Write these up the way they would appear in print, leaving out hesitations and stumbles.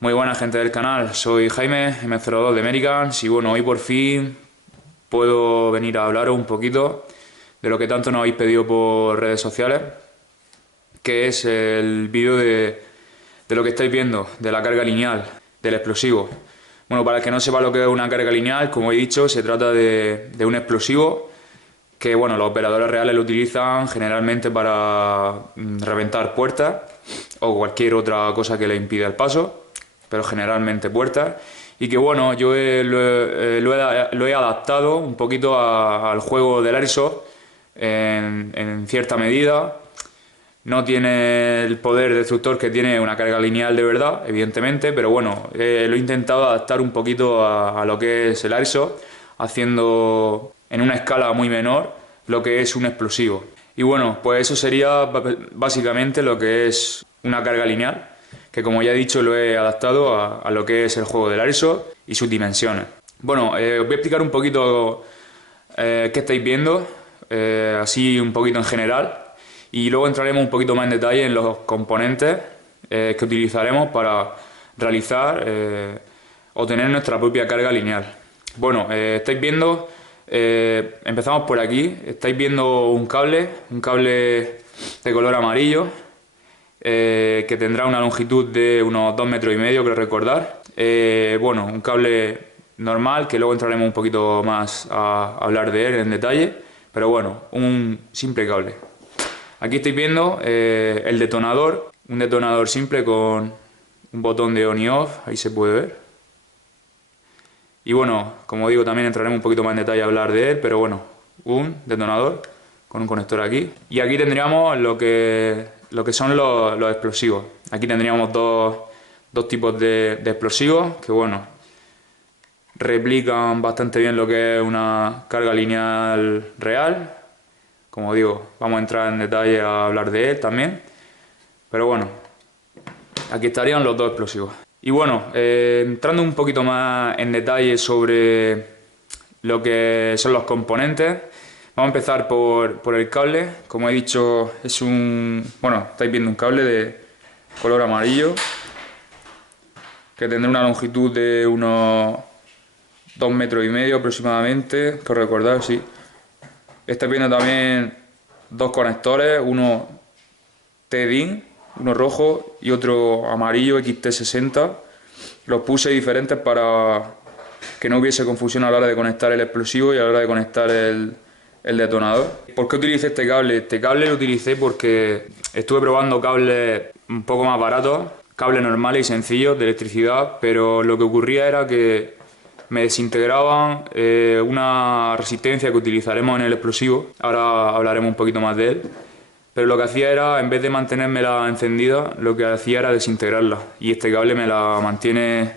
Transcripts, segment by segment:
Muy buena gente del canal, soy Jaime, M02 de Americans y bueno, hoy por fin puedo venir a hablaros un poquito de lo que tanto nos habéis pedido por redes sociales, que es el vídeo de lo que estáis viendo, de la carga lineal, del explosivo. Bueno, para el que no sepa lo que es una carga lineal, como he dicho, se trata de un explosivo que bueno, los operadores reales lo utilizan generalmente para reventar puertas o cualquier otra cosa que le impida el paso, pero generalmente puertas. Y que bueno, yo lo he adaptado un poquito al juego del Airsoft en cierta medida. No tiene el poder destructor que tiene una carga lineal de verdad, evidentemente, pero bueno, lo he intentado adaptar un poquito a lo que es el Airsoft, haciendo en una escala muy menor lo que es un explosivo. Y bueno, pues eso sería básicamente lo que es una carga lineal, que como ya he dicho lo he adaptado a lo que es el juego del Airsoft y sus dimensiones. Bueno, os voy a explicar un poquito qué estáis viendo, así un poquito en general, y luego entraremos un poquito más en detalle en los componentes que utilizaremos para realizar o tener nuestra propia carga lineal. Bueno, estáis viendo, empezamos por aquí, estáis viendo un cable de color amarillo que tendrá una longitud de unos 2,5 metros, creo recordar. Bueno, un cable normal que luego entraremos un poquito más a hablar de él en detalle, pero bueno, un simple cable. Aquí estáis viendo el detonador, un detonador simple con un botón de on y off, ahí se puede ver. Y bueno, como digo, también entraremos un poquito más en detalle a hablar de él, pero bueno, un detonador con un conector aquí. Y aquí tendríamos lo que son los explosivos. Aquí tendríamos dos tipos de explosivos que bueno, replican bastante bien lo que es una carga lineal real. Como digo, vamos a entrar en detalle a hablar de él también. Pero bueno, aquí estarían los dos explosivos. Y bueno, entrando un poquito más en detalle sobre lo que son los componentes, vamos a empezar por el cable. Como he dicho, es bueno, estáis viendo un cable de color amarillo que tendrá una longitud de unos 2,5 metros aproximadamente, que recordar, sí. Estáis viendo también dos conectores, uno T-DIN, uno rojo y otro amarillo XT60. Los puse diferentes para que no hubiese confusión a la hora de conectar el explosivo y a la hora de conectar el detonador. ¿Por qué utilicé este cable? Este cable lo utilicé porque estuve probando cables un poco más baratos, cables normales y sencillos de electricidad, pero lo que ocurría era que me desintegraban una resistencia que utilizaremos en el explosivo. Ahora hablaremos un poquito más de él. Pero lo que hacía era, en vez de mantenérmela encendida, lo que hacía era desintegrarla. Y este cable me la mantiene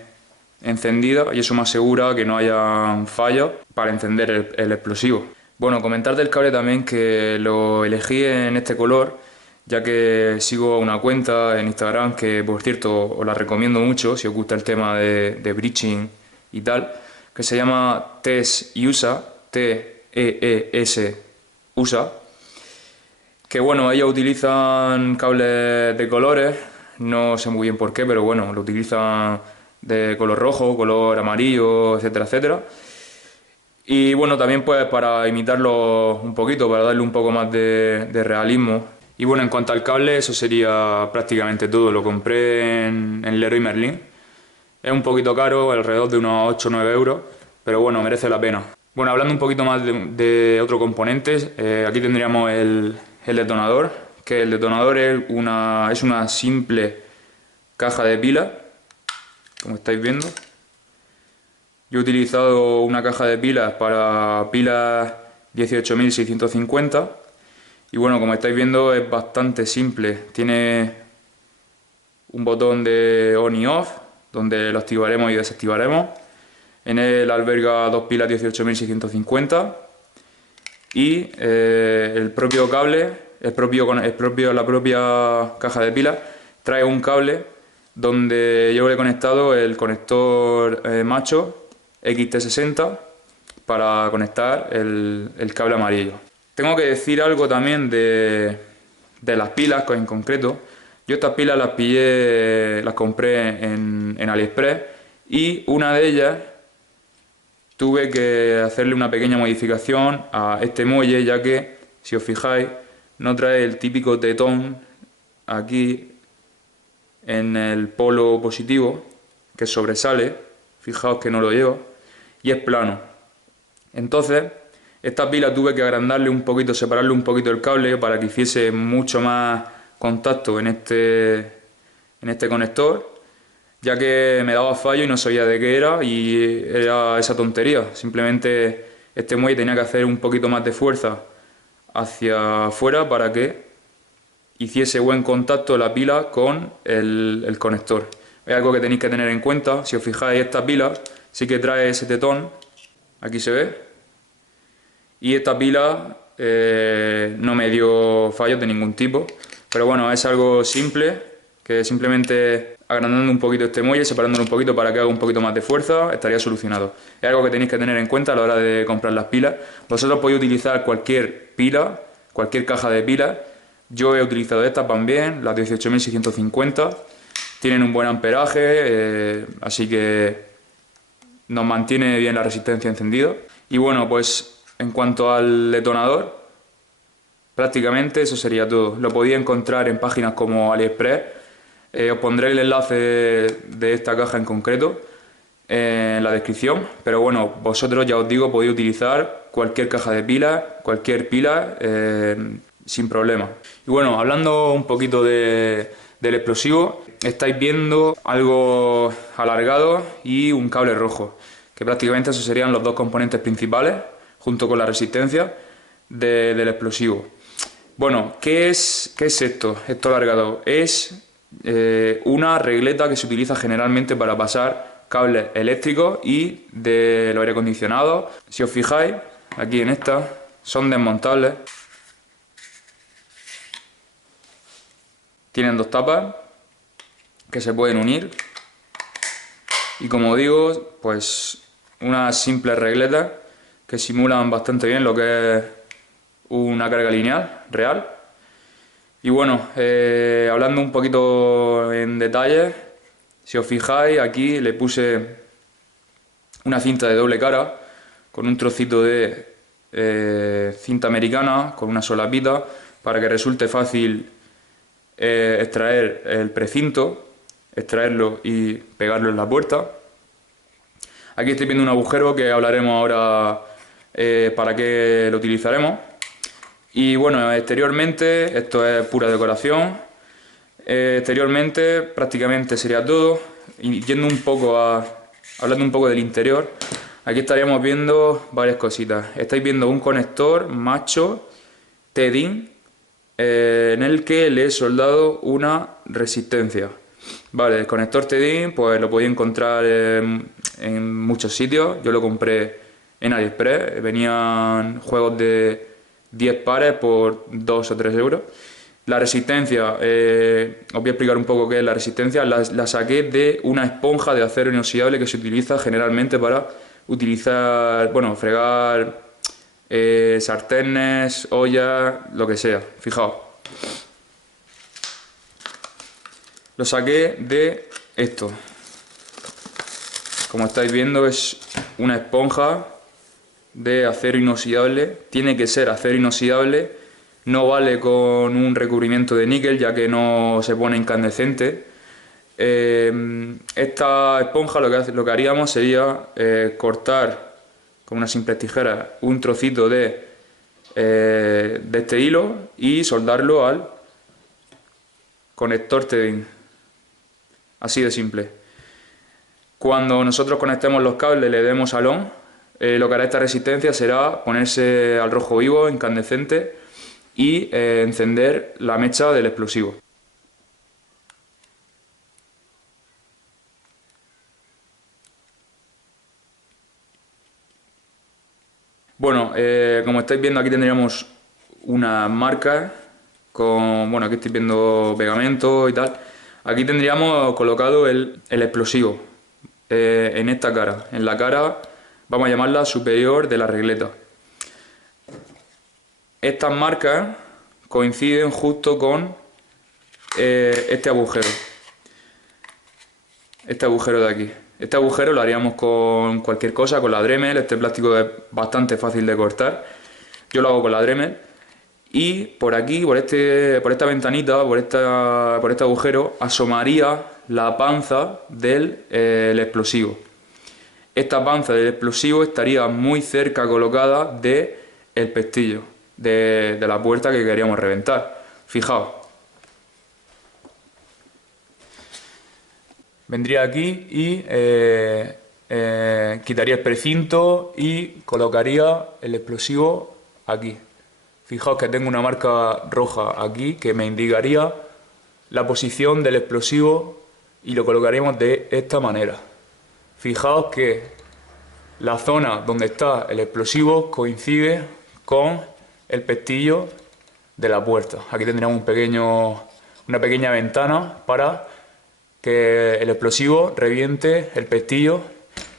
encendida y eso me asegura que no haya fallos para encender el explosivo. Bueno, comentar del cable también que lo elegí en este color, ya que sigo una cuenta en Instagram que, por cierto, os la recomiendo mucho si os gusta el tema de breaching y tal, que se llama TES USA, T-E-E-S USA, que bueno, ellos utilizan cables de colores, no sé muy bien por qué, pero bueno, lo utilizan de color rojo, color amarillo, etcétera, etcétera. Y bueno, también pues para imitarlo un poquito, para darle un poco más de realismo. Y bueno, en cuanto al cable, eso sería prácticamente todo. Lo compré en Leroy Merlin. Es un poquito caro, alrededor de unos 8 o 9 euros, pero bueno, merece la pena. Bueno, hablando un poquito más de otros componentes, aquí tendríamos el detonador, que el detonador es una simple caja de pilas, como estáis viendo. Yo he utilizado una caja de pilas para pilas 18650 y bueno, como estáis viendo es bastante simple. Tiene un botón de on y off, donde lo activaremos y desactivaremos. En él alberga dos pilas 18650 y el propio cable, la propia caja de pilas trae un cable donde yo le he conectado el conector macho XT60 para conectar el cable amarillo. Tengo que decir algo también de las pilas en concreto. Yo Yo estas pilas las pillé, las compré en AliExpress y una de ellas tuve que hacerle una pequeña modificación a este muelle, ya que, si os fijáis, no trae el típico tetón aquí en el polo positivo, que sobresale, fijaos que no lo lleva, y es plano. Entonces, esta pila tuve que agrandarle un poquito, separarle un poquito el cable para que hiciese mucho más contacto en este conector, ya que me daba fallo y no sabía de qué era, y era esa tontería. Simplemente este muelle tenía que hacer un poquito más de fuerza hacia afuera para que hiciese buen contacto la pila con el conector. Es algo que tenéis que tener en cuenta. Si os fijáis, esta pila sí que trae ese tetón, aquí se ve, y esta pila no me dio fallos de ningún tipo. Pero bueno, es algo simple, que simplemente agrandando un poquito este muelle, separándolo un poquito para que haga un poquito más de fuerza, estaría solucionado. Es algo que tenéis que tener en cuenta a la hora de comprar las pilas. Vosotros podéis utilizar cualquier pila, cualquier caja de pilas. Yo he utilizado estas, van bien, las 18650, tienen un buen amperaje, así que nos mantiene bien la resistencia encendida. Y bueno, pues en cuanto al detonador, prácticamente eso sería todo. Lo podéis encontrar en páginas como AliExpress. Os pondré el enlace de esta caja en concreto en la descripción. Pero bueno, vosotros, ya os digo, podéis utilizar cualquier caja de pilas, cualquier pila, sin problema. Y bueno, hablando un poquito del explosivo, estáis viendo algo alargado y un cable rojo, que prácticamente esos serían los dos componentes principales, junto con la resistencia del explosivo. Bueno, ¿qué es esto? Esto alargado es una regleta que se utiliza generalmente para pasar cables eléctricos y de los aire acondicionados. Si os fijáis, aquí en esta, son desmontables. Tienen dos tapas que se pueden unir. Y como digo, pues unas simples regletas que simulan bastante bien lo que es una carga lineal real. Y bueno, hablando un poquito en detalle, si os fijáis, aquí le puse una cinta de doble cara con un trocito de cinta americana con una solapita para que resulte fácil extraer el precinto, extraerlo y pegarlo en la puerta. Aquí estoy viendo un agujero que hablaremos ahora para qué lo utilizaremos. Y bueno, exteriormente, esto es pura decoración. Exteriormente prácticamente sería todo. Y yendo un poco hablando un poco del interior, aquí estaríamos viendo varias cositas. Estáis viendo un conector macho T-DIN en el que le he soldado una resistencia. Vale, el conector T-DIN pues lo podéis encontrar en muchos sitios. Yo lo compré en AliExpress. Venían juegos de 10 pares por 2 o 3 euros. La resistencia, os voy a explicar un poco qué es la resistencia. La saqué de una esponja de acero inoxidable que se utiliza generalmente para fregar sartenes, ollas, lo que sea. Fijaos. Lo saqué de esto. Como estáis viendo, es una esponja de acero inoxidable. Tiene que ser acero inoxidable. No vale con un recubrimiento de níquel, ya que no se pone incandescente. Esta esponja lo que haríamos sería cortar con unas simples tijeras un trocito de este hilo y soldarlo al conector T-DIN. Así de simple. Cuando nosotros conectemos los cables, le demos al on, lo que hará esta resistencia será ponerse al rojo vivo, incandescente, y encender la mecha del explosivo. Bueno, como estáis viendo, aquí tendríamos una marca con, bueno, aquí estoy viendo pegamento y tal. Aquí tendríamos colocado el explosivo en esta cara, en la cara, vamos a llamarla superior de la regleta. Estas marcas coinciden justo con este agujero. Este agujero de aquí. Este agujero lo haríamos con cualquier cosa, con la Dremel. Este plástico es bastante fácil de cortar. Yo lo hago con la Dremel. Y por aquí, por esta ventanita, por este agujero, asomaría la panza del el explosivo. Esta panza del explosivo estaría muy cerca colocada del pestillo, de la puerta que queríamos reventar. Fijaos. Vendría aquí y quitaría el precinto y colocaría el explosivo aquí. Fijaos que tengo una marca roja aquí que me indicaría la posición del explosivo y lo colocaríamos de esta manera. Fijaos que la zona donde está el explosivo coincide con el pestillo de la puerta. Aquí tendríamos una pequeña ventana para que el explosivo reviente el pestillo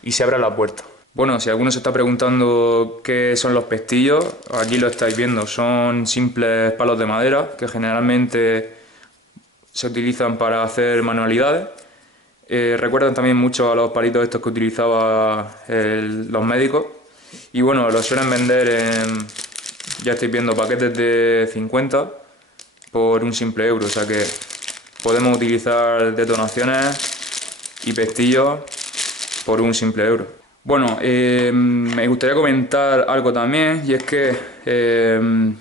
y se abra la puerta. Bueno, si alguno se está preguntando qué son los pestillos, aquí lo estáis viendo. Son simples palos de madera que generalmente se utilizan para hacer manualidades. Recuerdan también mucho a los palitos estos que utilizaban los médicos. Y bueno, los suelen vender en, ya estáis viendo, paquetes de 50 por un simple euro. O sea que podemos utilizar detonaciones y pestillos por un simple euro. Bueno, me gustaría comentar algo también, y es que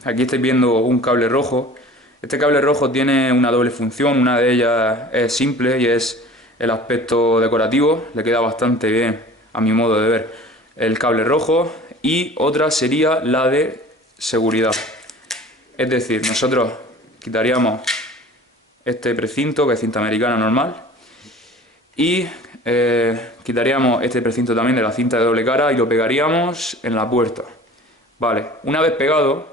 aquí estáis viendo un cable rojo. Este cable rojo tiene una doble función. Una de ellas es simple y es el aspecto decorativo. Le queda bastante bien, a mi modo de ver, el cable rojo, y otra sería la de seguridad. Es decir, nosotros quitaríamos este precinto, que es cinta americana normal, y quitaríamos este precinto también de la cinta de doble cara y lo pegaríamos en la puerta. Vale, una vez pegado,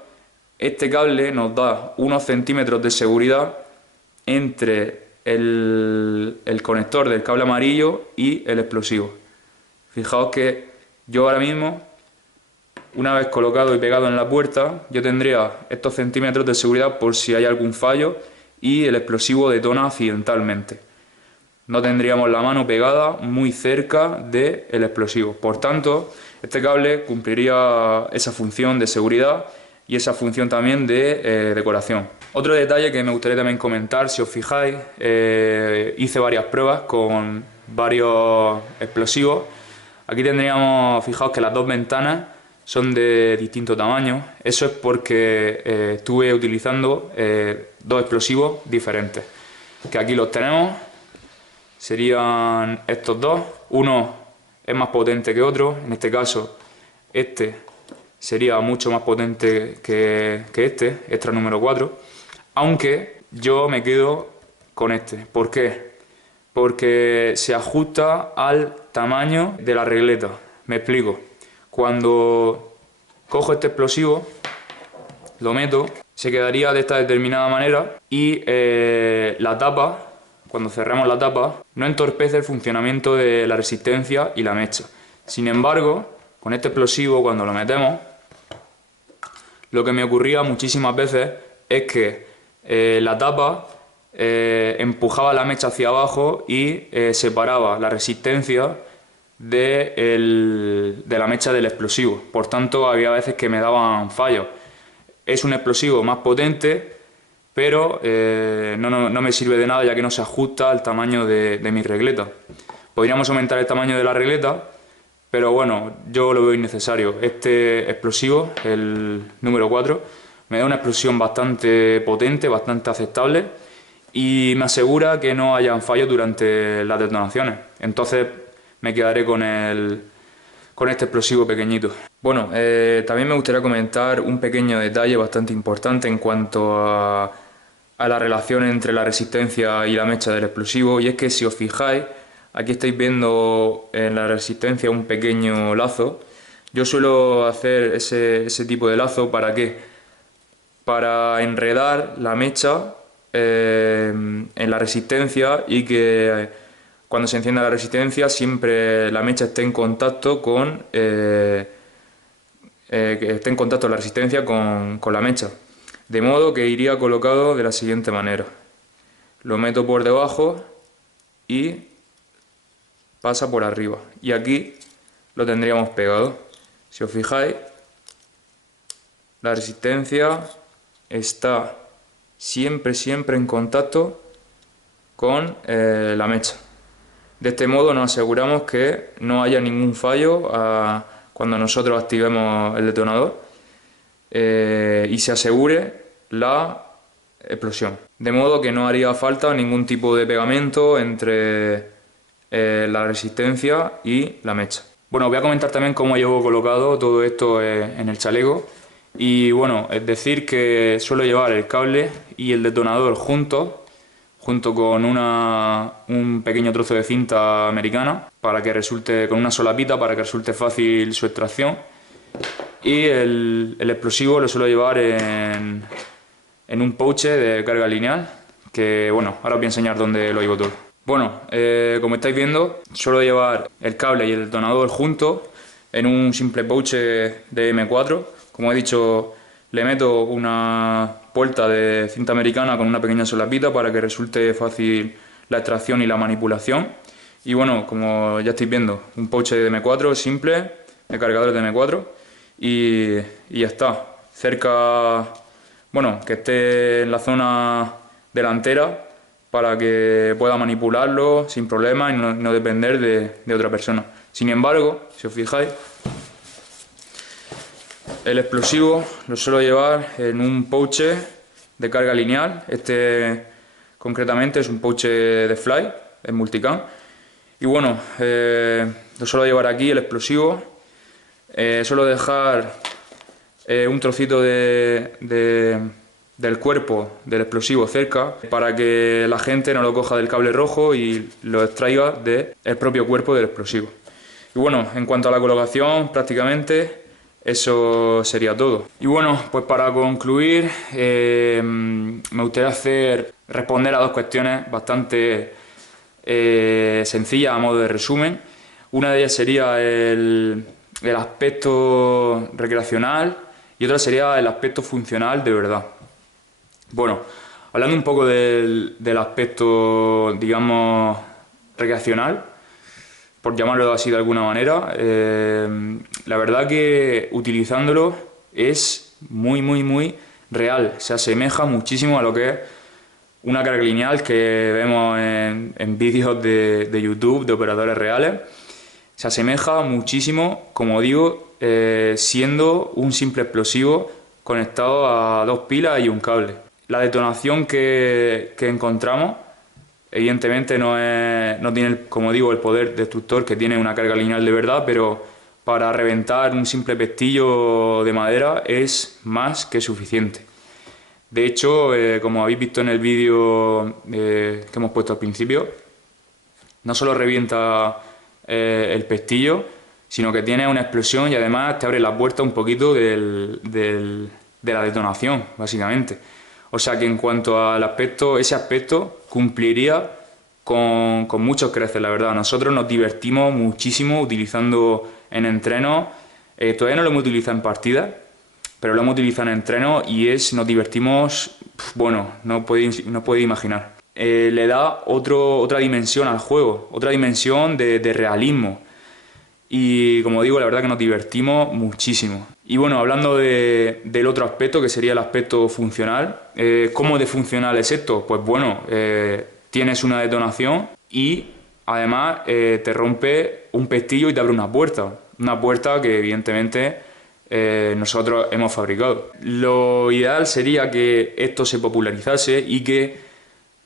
este cable nos da unos centímetros de seguridad entre el conector del cable amarillo y el explosivo. Fijaos que yo ahora mismo, una vez colocado y pegado en la puerta, yo tendría estos centímetros de seguridad por si hay algún fallo y el explosivo detona accidentalmente. No tendríamos la mano pegada muy cerca del explosivo. Por tanto, este cable cumpliría esa función de seguridad y esa función también de decoración. Otro detalle que me gustaría también comentar, si os fijáis, hice varias pruebas con varios explosivos. Aquí tendríamos, fijaos que las dos ventanas son de distinto tamaño. Eso es porque estuve utilizando dos explosivos diferentes. Que aquí los tenemos. Serían estos dos. Uno es más potente que otro. En este caso, este sería mucho más potente que este, extra número 4. Aunque yo me quedo con este. ¿Por qué? Porque se ajusta al tamaño de la regleta. Me explico. Cuando cojo este explosivo, lo meto, se quedaría de esta determinada manera y la tapa, cuando cerramos la tapa, no entorpece el funcionamiento de la resistencia y la mecha. Sin embargo, con este explosivo, cuando lo metemos, lo que me ocurría muchísimas veces es que la tapa empujaba la mecha hacia abajo y separaba la resistencia de la mecha del explosivo. Por tanto, había veces que me daban fallos. Es un explosivo más potente, pero no me sirve de nada, ya que no se ajusta al tamaño de mi regleta. Podríamos aumentar el tamaño de la regleta, pero bueno, yo lo veo innecesario. Este explosivo, el número 4, me da una explosión bastante potente, bastante aceptable, y me asegura que no hayan fallos durante las detonaciones. Entonces me quedaré con este explosivo pequeñito. Bueno, también me gustaría comentar un pequeño detalle bastante importante en cuanto a la relación entre la resistencia y la mecha del explosivo, y es que si os fijáis, aquí estáis viendo en la resistencia un pequeño lazo. Yo suelo hacer ese tipo de lazo, ¿para qué? Para enredar la mecha en la resistencia, y que cuando se encienda la resistencia siempre la mecha esté en contacto que esté en contacto la resistencia con la mecha. De modo que iría colocado de la siguiente manera. lo meto por debajo y pasa por arriba. Y aquí lo tendríamos pegado. Si os fijáis, la resistencia está siempre en contacto con la mecha. De este modo nos aseguramos que no haya ningún fallo cuando nosotros activemos el detonador y se asegure la explosión. De modo que no haría falta ningún tipo de pegamento entre la resistencia y la mecha. Bueno, os voy a comentar también cómo llevo colocado todo esto en el chaleco. Y bueno, es decir que suelo llevar el cable y el detonador juntos, junto con un pequeño trozo de cinta americana, para que resulte, con una solapita, para que resulte fácil su extracción. Y el explosivo lo suelo llevar en un pouche de carga lineal, que bueno, ahora os voy a enseñar dónde lo llevo todo. Bueno, como estáis viendo, suelo llevar el cable y el detonador juntos en un simple pouche de M4. Como he dicho, le meto una puerta de cinta americana con una pequeña solapita para que resulte fácil la extracción y la manipulación. Y bueno, como ya estáis viendo, un pouche de M4 simple, de cargadores de M4, y ya está. Cerca, bueno, que esté en la zona delantera para que pueda manipularlo sin problema y no depender de otra persona. Sin embargo, si os fijáis, el explosivo lo suelo llevar en un pouche de carga lineal. Este concretamente es un pouche de Fly, es multicam. Y bueno, lo suelo llevar aquí, el explosivo. Suelo dejar un trocito del cuerpo del explosivo cerca para que la gente no lo coja del cable rojo y lo extraiga del propio cuerpo del explosivo. Y bueno, en cuanto a la colocación, prácticamente eso sería todo. Y bueno, pues para concluir, me gustaría responder a dos cuestiones bastante sencillas a modo de resumen. Una de ellas sería el aspecto recreacional y otra sería el aspecto funcional de verdad. Bueno, hablando un poco del aspecto, digamos, recreacional, por llamarlo así de alguna manera, la verdad que utilizándolo es muy real, se asemeja muchísimo a lo que es una carga lineal que vemos en vídeos de YouTube de operadores reales. Se asemeja muchísimo, como digo, siendo un simple explosivo conectado a dos pilas y un cable. La detonación que encontramos evidentemente no tiene, como digo, el poder destructor que tiene una carga lineal de verdad, pero para reventar un simple pestillo de madera es más que suficiente. De hecho, como habéis visto en el vídeo que hemos puesto al principio, no solo revienta el pestillo, sino que tiene una explosión y además te abre la puerta un poquito de la detonación, básicamente. O sea que en cuanto al aspecto, ese aspecto cumpliría con muchos creces, la verdad. Nosotros nos divertimos muchísimo utilizando en entrenos. Todavía no lo hemos utilizado en partidas, pero lo hemos utilizado en entrenos y nos divertimos, bueno, no podéis imaginar. Le da otra dimensión al juego, otra dimensión de realismo. Y como digo, la verdad que nos divertimos muchísimo. Y bueno, hablando del otro aspecto, que sería el aspecto funcional, ¿cómo de funcional es esto? Pues bueno, tienes una detonación y además te rompe un pestillo y te abre una puerta que evidentemente nosotros hemos fabricado. Lo ideal sería que esto se popularizase y que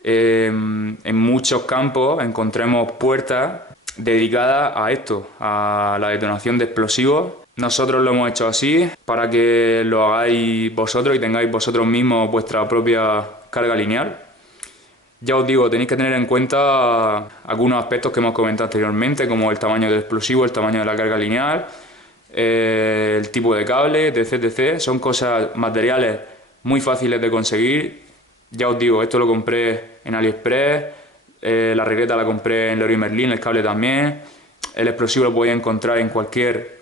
en muchos campos encontremos puertas dedicadas a esto, a la detonación de explosivos. Nosotros lo hemos hecho así para que lo hagáis vosotros y tengáis vosotros mismos vuestra propia carga lineal. Ya os digo, tenéis que tener en cuenta algunos aspectos que hemos comentado anteriormente, como el tamaño del explosivo, el tamaño de la carga lineal, el tipo de cable, etc. Son materiales muy fáciles de conseguir. Ya os digo, esto lo compré en AliExpress, la regleta la compré en Leroy Merlin, el cable también. El explosivo lo podéis encontrar en cualquier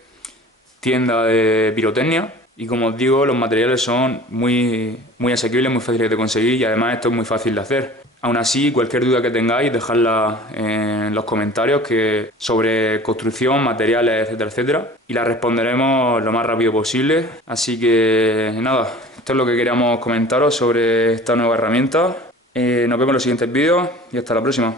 tienda de pirotecnia. Y como os digo, los materiales son muy asequibles, muy fáciles de conseguir y además esto es muy fácil de hacer. Aún así, cualquier duda que tengáis, dejadla en los comentarios sobre construcción, materiales, etcétera, etcétera. Y la responderemos lo más rápido posible. Así que nada, esto es lo que queríamos comentaros sobre esta nueva herramienta. Nos vemos en los siguientes vídeos y hasta la próxima.